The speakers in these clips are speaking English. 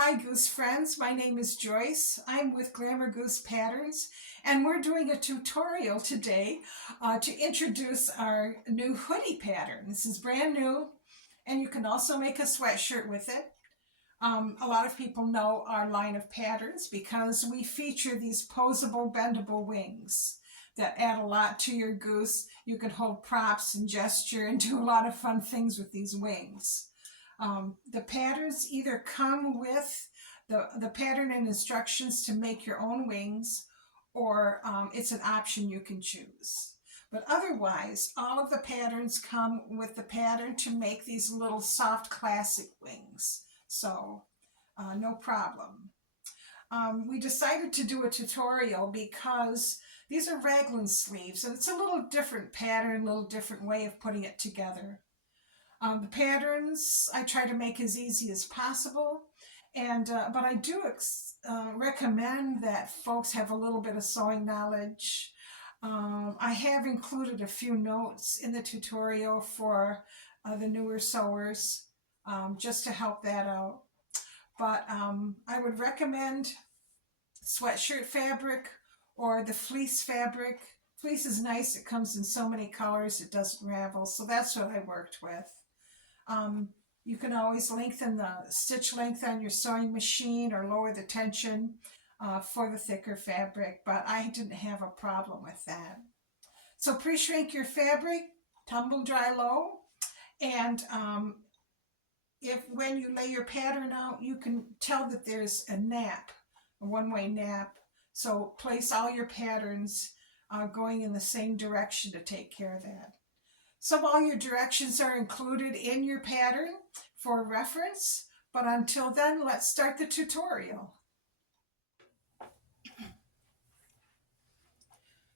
Hi Goose friends, my name is Joyce. I'm with Glamour Goose Patterns and we're doing a tutorial today to introduce our new hoodie pattern. This is brand new and you can also make a sweatshirt with it. A lot of people know our line of patterns because we feature these posable, bendable wings that add a lot to your goose. You can hold props and gesture and do a lot of fun things with these wings. The patterns either come with the pattern and instructions to make your own wings, or it's an option you can choose. But otherwise, all of the patterns come with the pattern to make these little soft classic wings. So no problem. We decided to do a tutorial because these are raglan sleeves and it's a little different pattern, a little different way of putting it together. The patterns I try to make as easy as possible, and but I do recommend that folks have a little bit of sewing knowledge. I have included a few notes in the tutorial for the newer sewers, just to help that out. But I would recommend sweatshirt fabric or the fleece fabric. Fleece is nice, it comes in so many colors, it doesn't ravel, so that's what I worked with. Um, you can always lengthen the stitch length on your sewing machine or lower the tension for the thicker fabric, but I didn't have a problem with that. So pre-shrink your fabric, tumble dry low, and if when you lay your pattern out, you can tell that there's a nap, a one-way nap. So place all your patterns going in the same direction to take care of that. So all your directions are included in your pattern for reference, but until then, let's start the tutorial.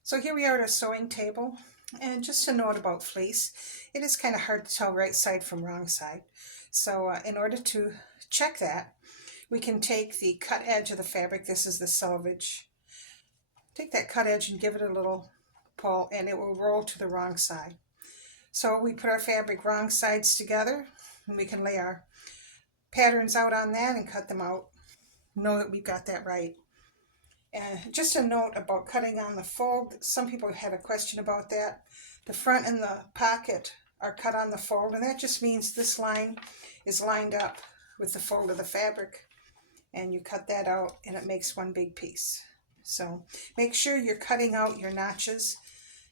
So here we are at our sewing table, and just a note about fleece, it is kind of hard to tell right side from wrong side. So in order to check that, we can take the cut edge of the fabric, this is the selvage, take that cut edge and give it a little pull and it will roll to the wrong side. So we put our fabric wrong sides together and we can lay our patterns out on that and cut them out. Know that we've got that right. And just a note about cutting on the fold. Some people had a question about that. The front and the pocket are cut on the fold, and that just means this line is lined up with the fold of the fabric. And you cut that out and it makes one big piece. So make sure you're cutting out your notches,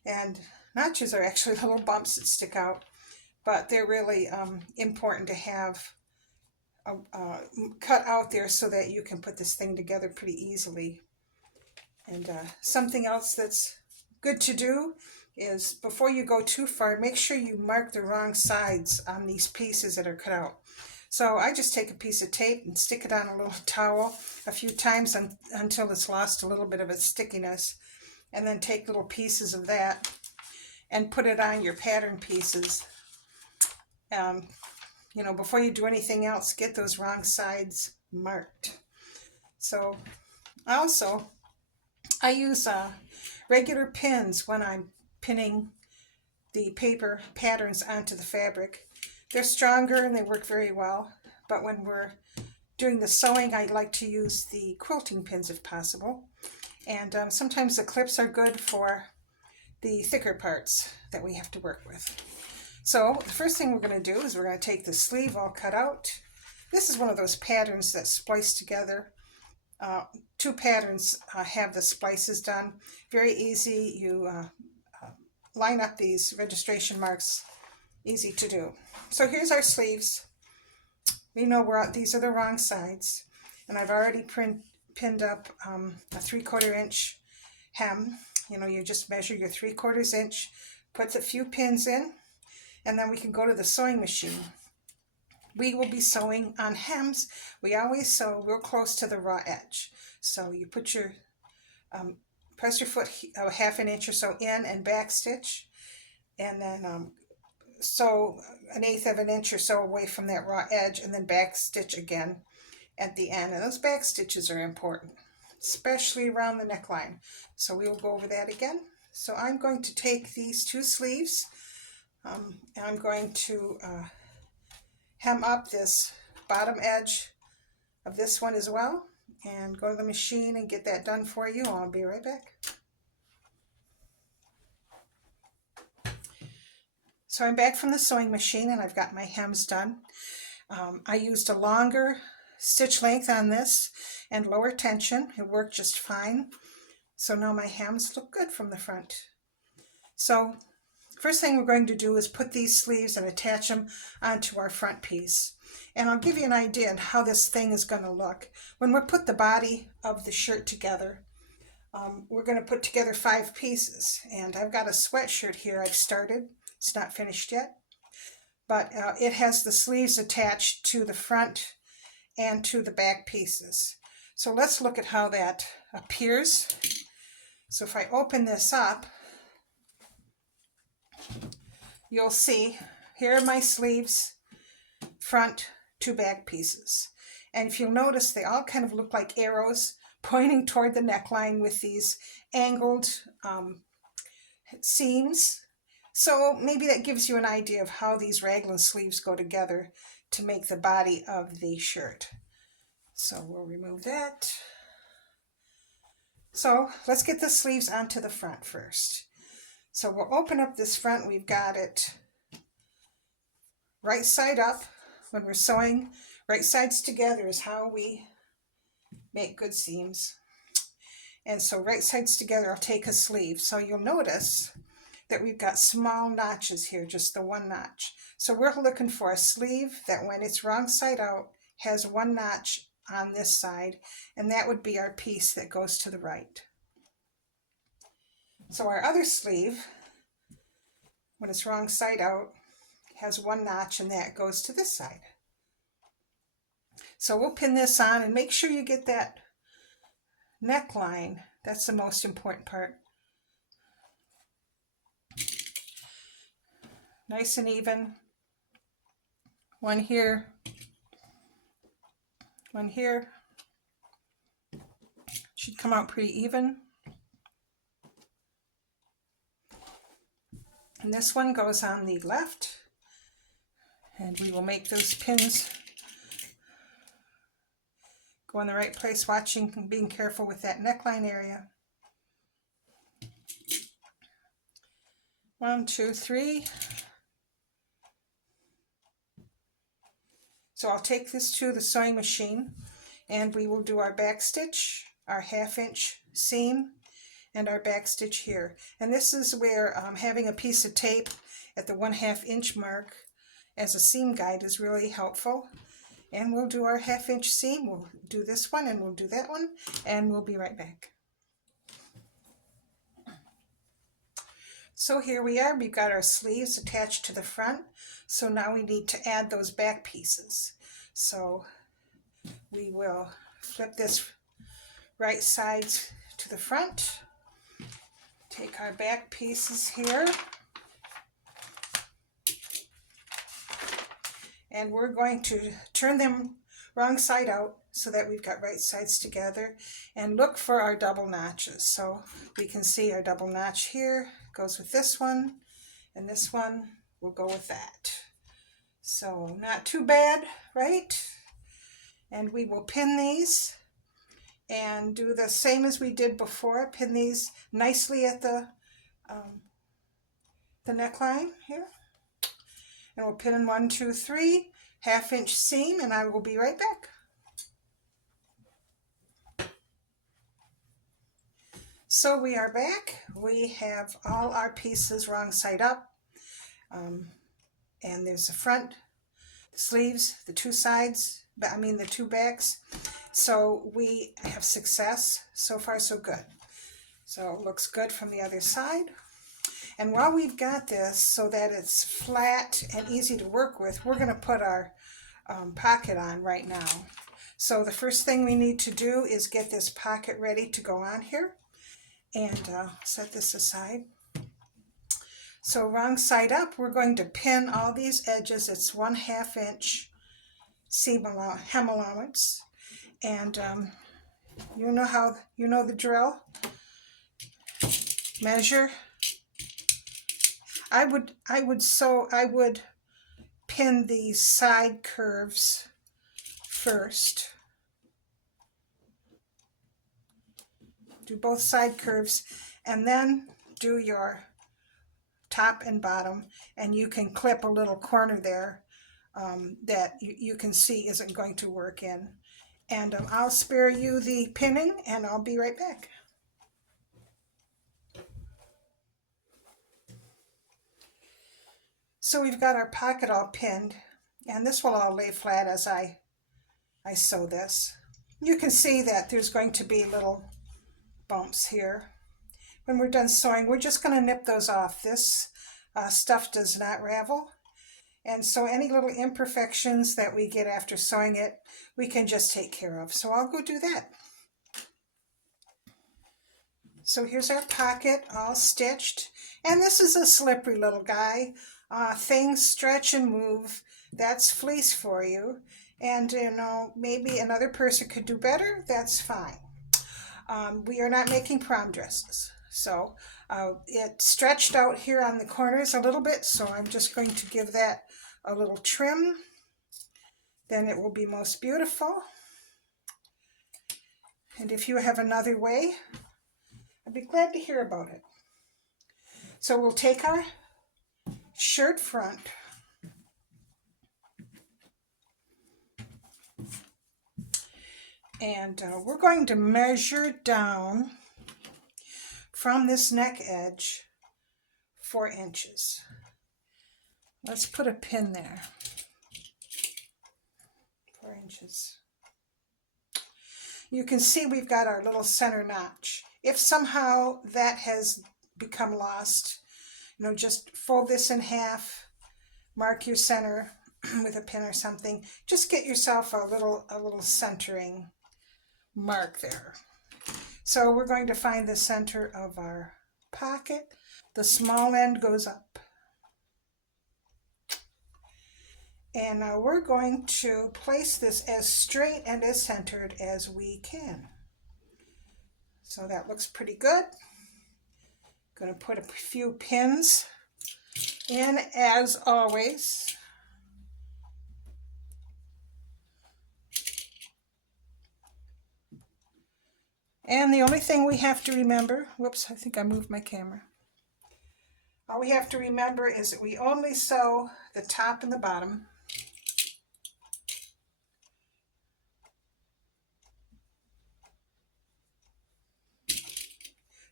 and notches are actually the little bumps that stick out, but they're really important to have cut out there so that you can put this thing together pretty easily. And something else that's good to do is before you go too far, make sure you mark the wrong sides on these pieces that are cut out. So I just take a piece of tape and stick it on a little towel a few times until it's lost a little bit of its stickiness, and then take little pieces of that and put it on your pattern pieces. You know, before you do anything else, get those wrong sides marked. So also, I use regular pins when I'm pinning the paper patterns onto the fabric. They're stronger and they work very well, but when we're doing the sewing, I like to use the quilting pins if possible. And sometimes the clips are good for the thicker parts that we have to work with. So the first thing we're going to do is we're going to take the sleeve all cut out. This is one of those patterns that splice together. Two patterns have the splices done. Very easy. You line up these registration marks. Easy to do. So here's our sleeves. We know these are the wrong sides, and I've already pinned up a 3/4 inch hem. You know, you just measure your 3/4 inch, put a few pins in, and then we can go to the sewing machine. We will be sewing on hems. We always sew real close to the raw edge. So you put your press your foot a 1/2 inch or so in and back stitch, and then sew 1/8 inch or so away from that raw edge, and then back stitch again at the end. And those back stitches are important, especially around the neckline. So we will go over that again. So I'm going to take these two sleeves and I'm going to hem up this bottom edge of this one as well and go to the machine and get that done for you. I'll be right back. So I'm back from the sewing machine and I've got my hems done. I used a longer stitch length on this and lower tension. It worked just fine. So now my hems look good from the front. So first thing we're going to do is put these sleeves and attach them onto our front piece. And I'll give you an idea on how this thing is going to look. When we put the body of the shirt together, we're going to put together 5 pieces. And I've got a sweatshirt here I've started. It's not finished yet. But it has the sleeves attached to the front and to the back pieces. So let's look at how that appears. So if I open this up, you'll see here are my sleeves, front to back pieces. And if you'll notice, they all kind of look like arrows pointing toward the neckline with these angled seams. So maybe that gives you an idea of how these raglan sleeves go together to make the body of the shirt. So we'll remove that. So let's get the sleeves onto the front first. So we'll open up this front. We've got it right side up. When we're sewing, right sides together is how we make good seams. And so right sides together, I'll take a sleeve. So you'll notice that we've got small notches here, just the one notch. So we're looking for a sleeve that when it's wrong side out has one notch on this side, and that would be our piece that goes to the right. So our other sleeve, when it's wrong side out, has one notch, and that goes to this side. So we'll pin this on and make sure you get that neckline. That's the most important part. Nice and even. One here, one here. Should come out pretty even. And this one goes on the left. And we will make those pins go in the right place, watching and being careful with that neckline area. 1, 2, 3. So I'll take this to the sewing machine and we will do our back stitch, our 1/2 inch seam, and our back stitch here. And this is where having a piece of tape at the 1/2 inch mark as a seam guide is really helpful. And we'll do our 1/2 inch seam. We'll do this one and we'll do that one, and we'll be right back. So here we are. We've got our sleeves attached to the front. So now we need to add those back pieces. So we will flip this right side to the front. Take our back pieces here. And we're going to turn them wrong side out so that we've got right sides together, and look for our double notches. So we can see our double notch here goes with this one, and this one will go with that. So not too bad, right? And we will pin these and do the same as we did before. Pin these nicely at the neckline here. And we'll pin in 1, 2, 3, 1/2 inch seam, and I will be right back. So we are back. We have all our pieces wrong side up. And there's the front, the sleeves, the 2 sides, the 2 backs. So we have success. So far, so good. So it looks good from the other side. And while we've got this so that it's flat and easy to work with, we're going to put our pocket on right now. So the first thing we need to do is get this pocket ready to go on here. And set this aside. So wrong side up, we're going to pin all these edges. It's 1/2 inch hem allowance. And you know the drill. Measure. I would pin the side curves first. do both side curves, and then do your top and bottom, and you can clip a little corner there that you can see isn't going to work in. And I'll spare you the pinning, and I'll be right back. So we've got our pocket all pinned, and this will all lay flat as I sew this. You can see that there's going to be little bumps here. When we're done sewing, we're just going to nip those off. This stuff does not ravel, and so any little imperfections that we get after sewing it, we can just take care of. So I'll go do that. So here's our pocket all stitched, and this is a slippery little guy. Things stretch and move. That's fleece for you, and you know, maybe another person could do better. That's fine. We are not making prom dresses. So it stretched out here on the corners a little bit, so I'm just going to give that a little trim. Then it will be most beautiful. And if you have another way, I'd be glad to hear about it. So we'll take our shirt front, and we're going to measure down from this neck edge 4 inches. Let's put a pin there. 4 inches. You can see we've got our little center notch. If somehow that has become lost, you know, just fold this in half, mark your center with a pin or something. Just get yourself a little centering mark there. So we're going to find the center of our pocket. The small end goes up. And now we're going to place this as straight and as centered as we can. So that looks pretty good. Going to put a few pins in as always. And the only thing we have to remember, whoops, I think I moved my camera. All we have to remember is that we only sew the top and the bottom.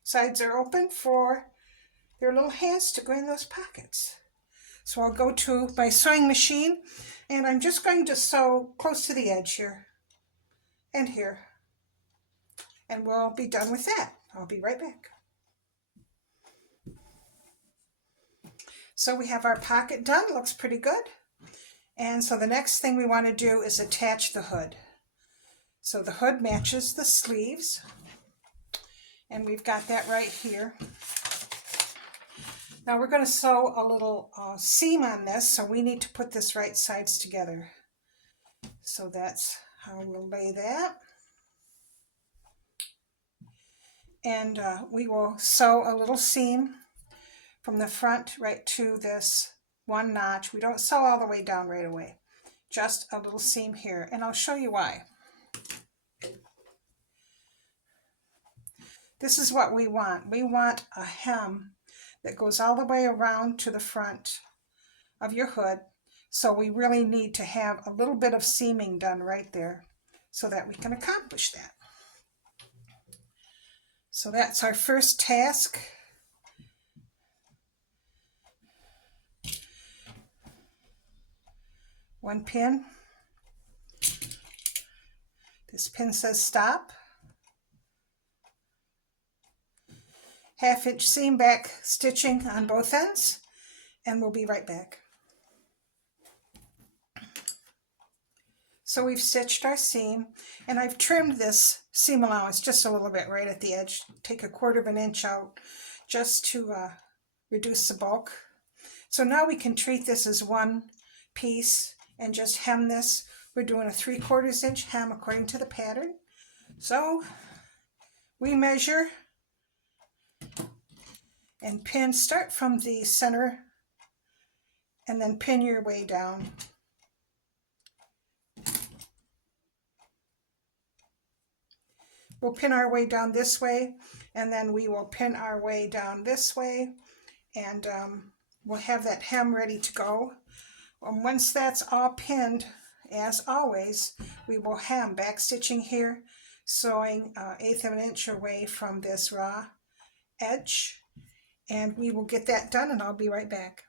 Sides are open for their little hands to go in those pockets. So I'll go to my sewing machine, and I'm just going to sew close to the edge here and here. And we'll be done with that. I'll be right back. So we have our pocket done. Looks pretty good. And so the next thing we want to do is attach the hood. So the hood matches the sleeves, and we've got that right here. Now we're going to sew a little seam on this, so we need to put this right sides together. So that's how we'll lay that. And we will sew a little seam from the front right to this one notch. We don't sew all the way down right away, just a little seam here, and I'll show you why. This is what we want. We want a hem that goes all the way around to the front of your hood, so we really need to have a little bit of seaming done right there so that we can accomplish that. So that's our first task. One pin. This pin says stop. 1/2 inch seam back stitching on both ends, and we'll be right back. So we've stitched our seam, and I've trimmed this seam allowance just a little bit right at the edge. Take 1/4 inch out just to reduce the bulk. So now we can treat this as one piece and just hem this. We're doing a 3/4 inch hem according to the pattern. So we measure and pin, start from the center and then pin your way down. we'll pin our way down this way, and then we will pin our way down this way, and we'll have that hem ready to go. Once that's all pinned, as always, we will hem, back stitching here, sewing 1/8 of an inch away from this raw edge, and we will get that done, and I'll be right back.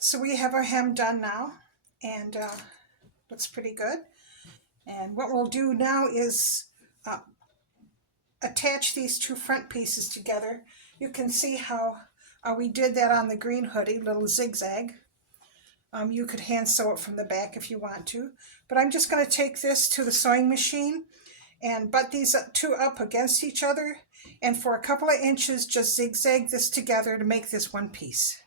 So we have our hem done now, and looks pretty good. And what we'll do now is attach these two front pieces together. You can see how we did that on the green hoodie, little zigzag. You could hand sew it from the back if you want to, but I'm just going to take this to the sewing machine and butt these two up against each other, and for a couple of inches just zigzag this together to make this one piece.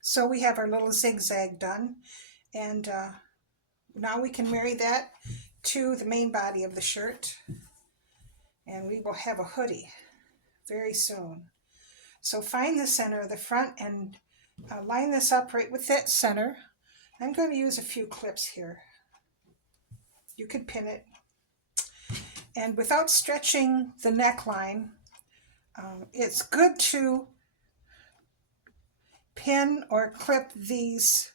So we have our little zigzag done, and now we can marry that to the main body of the shirt, and we will have a hoodie very soon. So find the center of the front and line this up right with that center. I'm going to use a few clips here. You could pin it, and without stretching the neckline, it's good to pin or clip these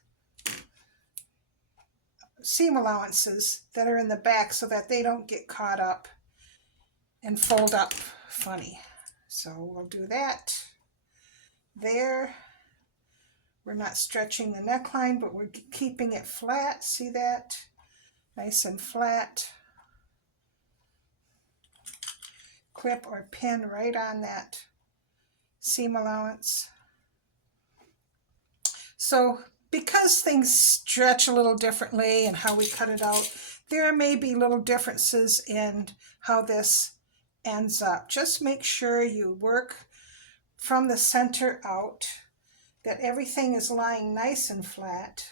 seam allowances that are in the back so that they don't get caught up and fold up funny. So we'll do that there. We're not stretching the neckline, but we're keeping it flat. See that? Nice and flat. Clip or pin right on that seam allowance. So because things stretch a little differently and how we cut it out, there may be little differences in how this ends up. Just make sure you work from the center out, that everything is lying nice and flat,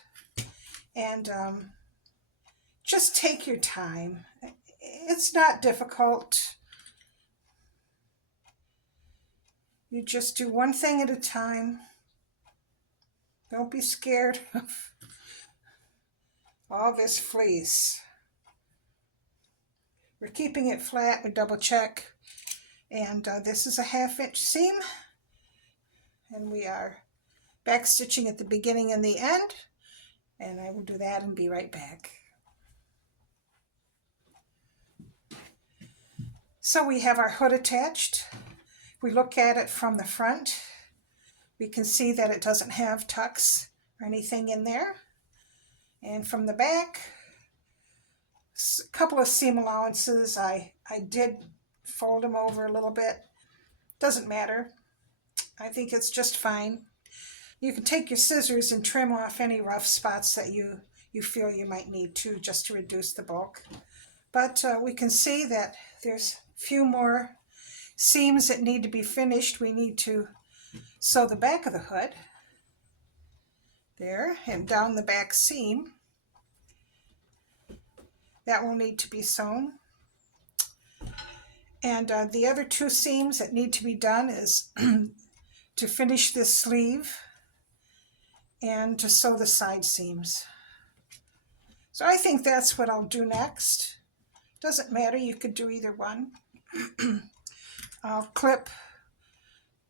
and just take your time. It's not difficult. You just do one thing at a time. Don't be scared of all this fleece. We're keeping it flat. We double check. And this is a 1/2 inch seam. And we are back stitching at the beginning and the end. And I will do that and be right back. So we have our hood attached. If we look at it from the front, we can see that it doesn't have tucks or anything in there. And from the back, a couple of seam allowances. I did fold them over a little bit. Doesn't matter. I think it's just fine. You can take your scissors and trim off any rough spots that you feel you might need to, just to reduce the bulk. But we can see that there's a few more seams that need to be finished. We need to sew the back of the hood there, and down the back seam. That will need to be sewn. And the other two seams that need to be done is to finish this sleeve and to sew the side seams. So I think that's what I'll do next. Doesn't matter, you could do either one. I'll clip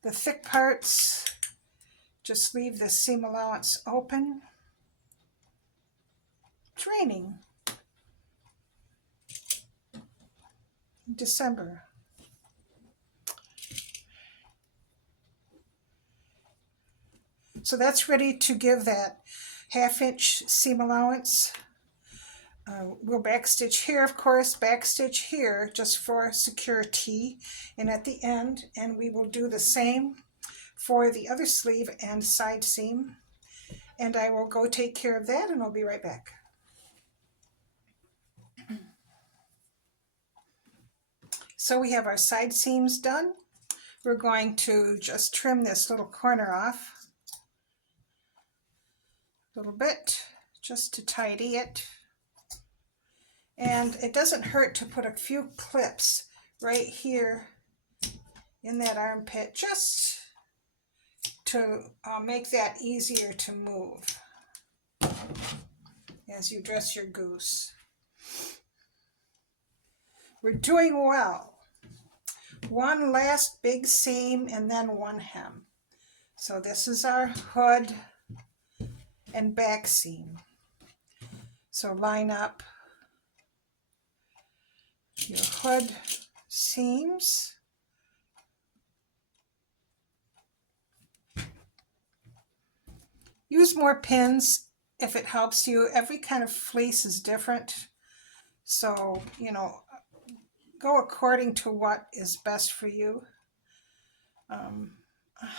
the thick parts, just leave the seam allowance open. It's raining in December. So that's ready to give that 1/2 inch seam allowance. We'll backstitch here, of course, backstitch here just for security, and at the end, and we will do the same for the other sleeve and side seam. And I will go take care of that, and I'll be right back. So we have our side seams done. We're going to just trim this little corner off a little bit, just to tidy it. And it doesn't hurt to put a few clips right here in that armpit, just to make that easier to move as you dress your goose. We're doing well. One last big seam and then one hem. So this is our hood and back seam. So line up your hood seams. Use more pins if it helps you. Every kind of fleece is different. So, go according to what is best for you. I'm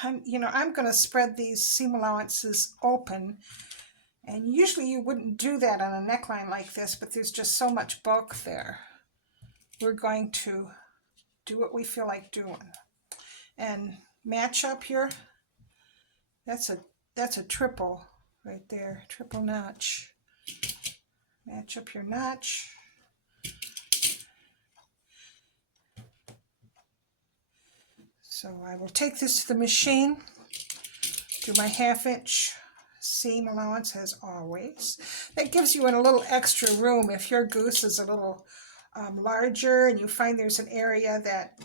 going to spread these seam allowances open. And usually you wouldn't do that on a neckline like this, but there's just so much bulk there. We're going to do what we feel like doing. And match up your, that's a triple right there, triple notch. Match up your notch. So I will take this to the machine, do my 1/2 inch seam allowance as always. That gives you a little extra room if your goose is a little larger and you find there's an area that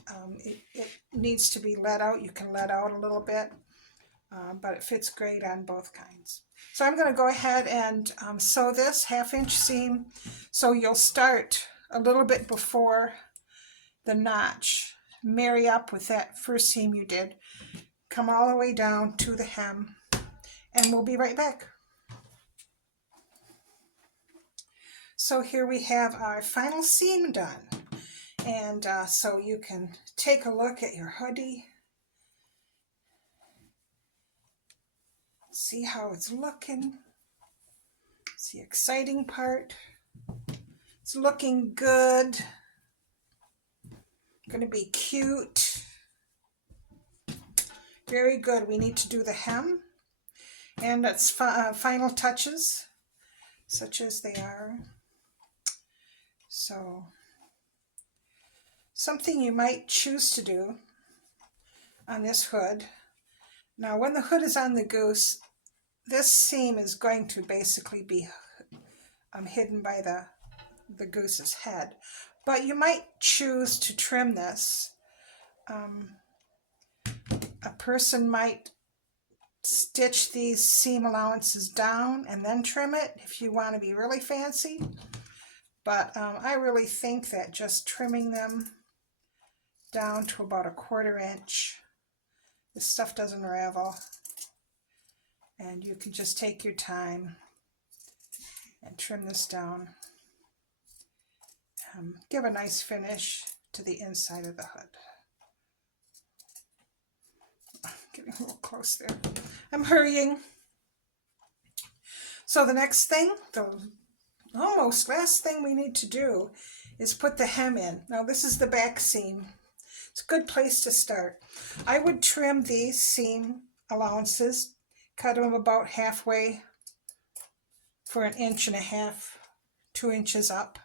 it needs to be let out. You can let out a little bit, but it fits great on both kinds. So I'm going to go ahead and sew this 1/2 inch seam. So you'll start a little bit before the notch. Marry up with that first seam you did. Come all the way down to the hem, and we'll be right back. So here we have our final seam done. And so you can take a look at your hoodie. See how it's looking. It's the exciting part. It's looking good. Going to be cute. Very good. We need to do the hem. And that's final touches, such as they are. So, something you might choose to do on this hood. Now, when the hood is on the goose, this seam is going to basically be hidden by the goose's head. But you might choose to trim this. A person might stitch these seam allowances down and then trim it if you want to be really fancy. But I really think that just trimming them down to about 1/4 inch, this stuff doesn't ravel. And you can just take your time and trim this down. Give a nice finish to the inside of the hood. Getting a little close there. I'm hurrying. So the next thing, the almost last thing we need to do is put the hem in. Now this is the back seam. It's a good place to start. I would trim these seam allowances, cut them about halfway for 1.5 inches, 2 inches up.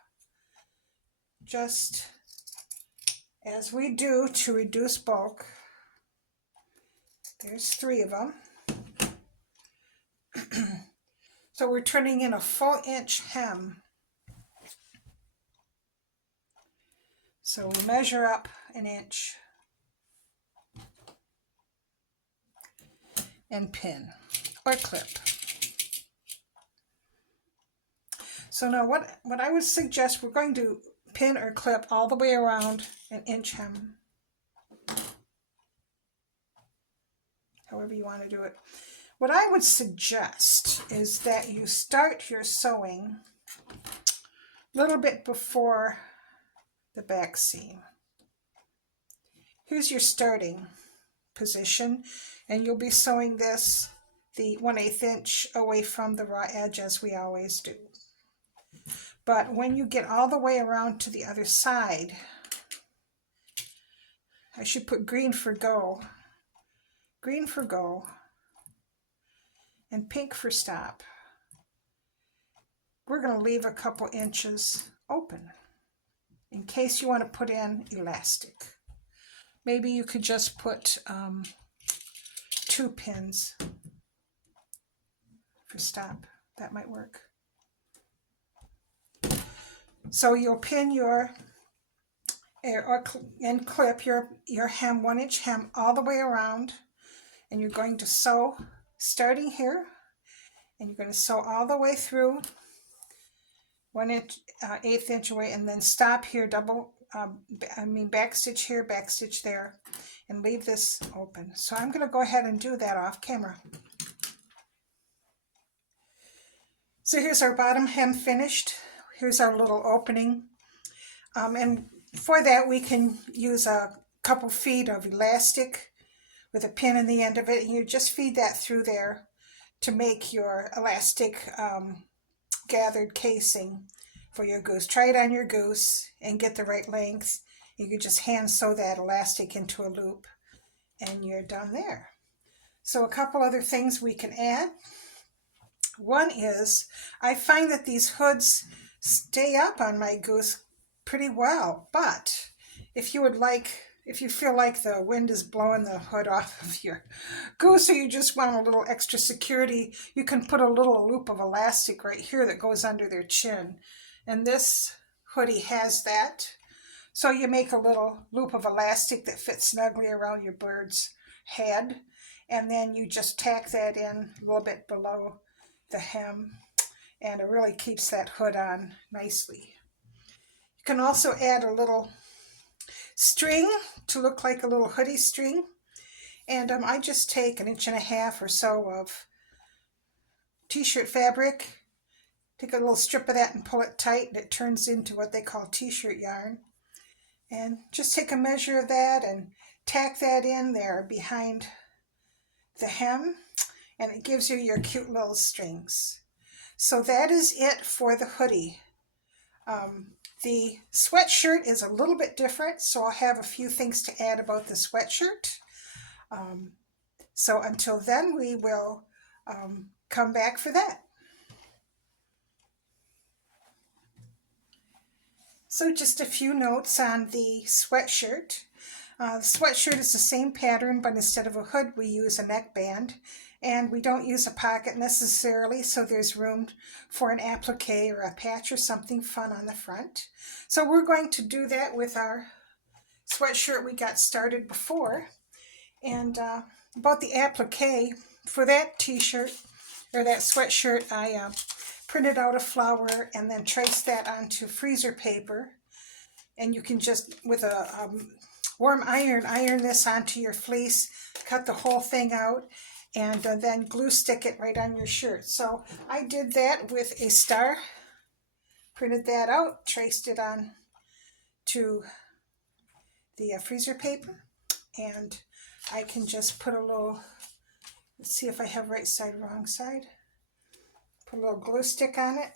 Just as we do to reduce bulk. There's 3 of them. So we're turning in a full inch hem. So we measure up 1 inch and pin or clip. So now what I would suggest, we're going to pin or clip all the way around 1 inch hem. However you want to do it. What I would suggest is that you start your sewing a little bit before the back seam. Here's your starting position, and you'll be sewing this the 1/8 inch away from the raw edge as we always do. But when you get all the way around to the other side, I should put green for go, and pink for stop. We're going to leave a couple inches open in case you want to put in elastic. Maybe you could just put 2 pins for stop. That might work. So you'll pin and clip your hem, 1-inch hem all the way around, and you're going to sew starting here, and you're going to sew all the way through 1 inch, 1/8 inch away, and then stop here, back stitch here, back stitch there, and leave this open. So I'm going to go ahead and do that off camera. So here's our bottom hem finished. Here's our little opening. And for that we can use a couple feet of elastic with a pin in the end of it, and you just feed that through there to make your elastic gathered casing for your goose. Try it on your goose and get the right length. You can just hand sew that elastic into a loop and you're done there. So a couple other things we can add. One is, I find that these hoods stay up on my goose pretty well, but if you feel like the wind is blowing the hood off of your goose, or you just want a little extra security, you can put a little loop of elastic right here that goes under their chin. And this hoodie has that. So you make a little loop of elastic that fits snugly around your bird's head, and then you just tack that in a little bit below the hem, and it really keeps that hood on nicely. You can also add a little string to look like a little hoodie string, and I just take 1.5 inches or so of t-shirt fabric, take a little strip of that and pull it tight, and it turns into what they call t-shirt yarn. And just take a measure of that and tack that in there behind the hem, and it gives you your cute little strings. So that is it for the hoodie. The sweatshirt is a little bit different, so I'll have a few things to add about the sweatshirt. So until then, we will come back for that. So just a few notes on the sweatshirt. The sweatshirt is the same pattern, but instead of a hood, we use a neckband. And we don't use a pocket necessarily, so there's room for an applique or a patch or something fun on the front. So we're going to do that with our sweatshirt we got started before. And about the applique, for that t-shirt, or that sweatshirt, I printed out a flower and then traced that onto freezer paper. And you can just, with a warm iron this onto your fleece, cut the whole thing out, and then glue stick it right on your shirt. So I did that with a star, printed that out, traced it on to the freezer paper, and I can just put a little, let's see if I have right side, wrong side, put a little glue stick on it.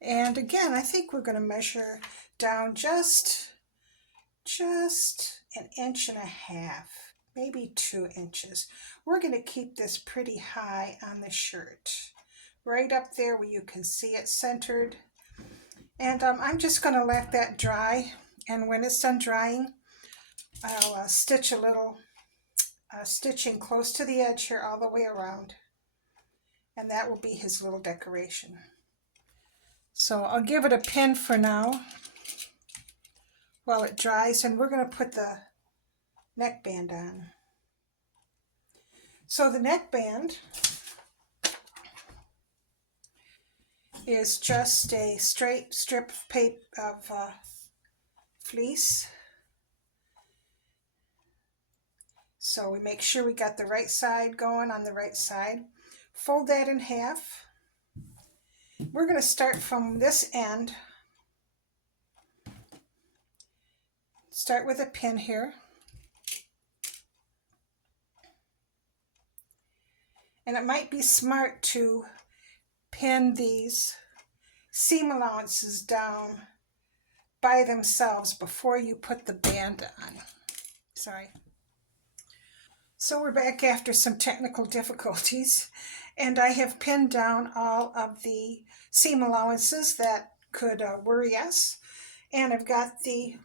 And again, I think we're going to measure down just 1.5 inches, maybe 2 inches. We're going to keep this pretty high on the shirt, right up there where you can see it centered. And I'm just going to let that dry, and when it's done drying, I'll stitch a little stitching close to the edge here all the way around, and that will be his little decoration. So I'll give it a pin for now while it dries, and we're going to put the neckband on. So the neckband is just a straight strip of fleece. So we make sure we got the right side going on the right side. Fold that in half. We're going to start from this end. Start with a pin here. And it might be smart to pin these seam allowances down by themselves before you put the band on. Sorry. So we're back after some technical difficulties, and I have pinned down all of the seam allowances that could worry us, and I've got the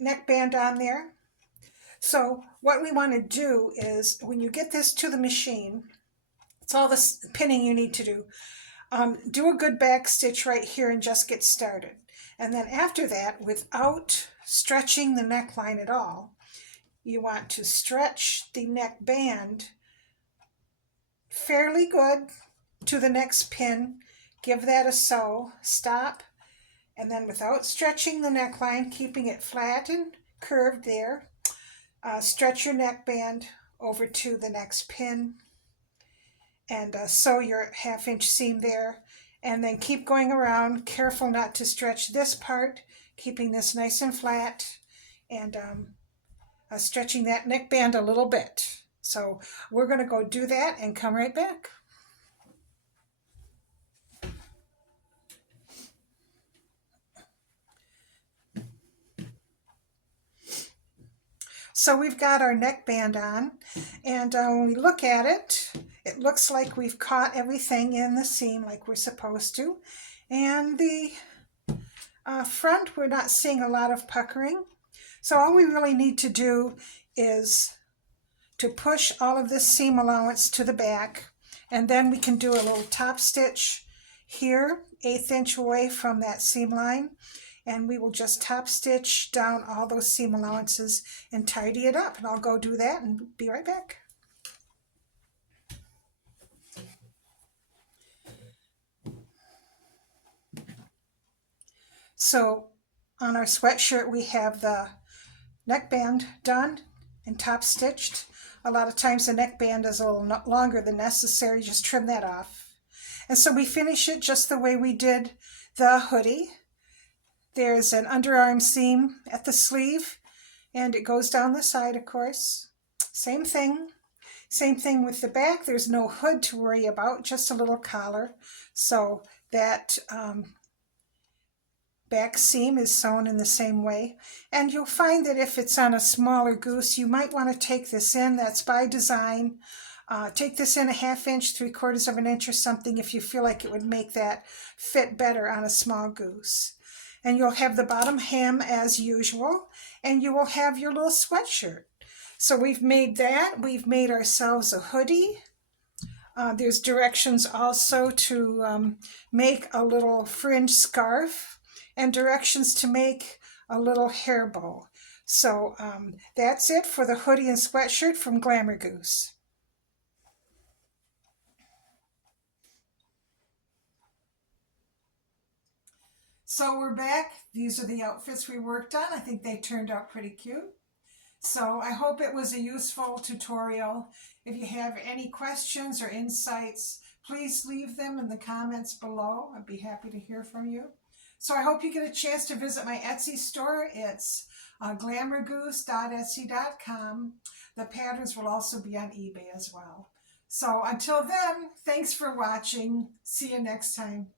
neckband on there. So what we want to do is, when you get this to the machine, It's all the pinning you need to do. Do a good back stitch right here and just get started. And then after that, without stretching the neckline at all, you want to stretch the neck band fairly good to the next pin. Give that a sew, stop, and then without stretching the neckline, keeping it flat and curved there, stretch your neckband over to the next pin and sew your 1/2 inch seam there, and then keep going around, careful not to stretch this part, keeping this nice and flat, and stretching that neckband a little bit. So we're going to go do that and come right back. So we've got our neckband on, and when we look at it, it looks like we've caught everything in the seam like we're supposed to. And the front, we're not seeing a lot of puckering. So all we really need to do is to push all of this seam allowance to the back, and then we can do a little top stitch here, 1/8 inch away from that seam line, and we will just top stitch down all those seam allowances and tidy it up. And I'll go do that and be right back. So on our sweatshirt, we have the neckband done and top stitched. A lot of times the neckband is a little longer than necessary. Just trim that off. And so we finish it just the way we did the hoodie. There's an underarm seam at the sleeve, and it goes down the side, of course. Same thing. Same thing with the back. There's no hood to worry about, just a little collar. So that back seam is sewn in the same way. And you'll find that if it's on a smaller goose, you might want to take this in. That's by design. Take this in a 1/2 inch, 3/4 of an inch or something if you feel like it would make that fit better on a small goose. And you'll have the bottom hem as usual, and you will have your little sweatshirt. So we've made that. We've made ourselves a hoodie. There's directions also to make a little fringe scarf and directions to make a little hair bow. So that's it for the hoodie and sweatshirt from Glamour Goose. So we're back. These are the outfits we worked on. I think they turned out pretty cute. So I hope it was a useful tutorial. If you have any questions or insights, please leave them in the comments below. I'd be happy to hear from you. So I hope you get a chance to visit my Etsy store. It's glamourgoose.etsy.com. The patterns will also be on eBay as well. So until then, thanks for watching. See you next time.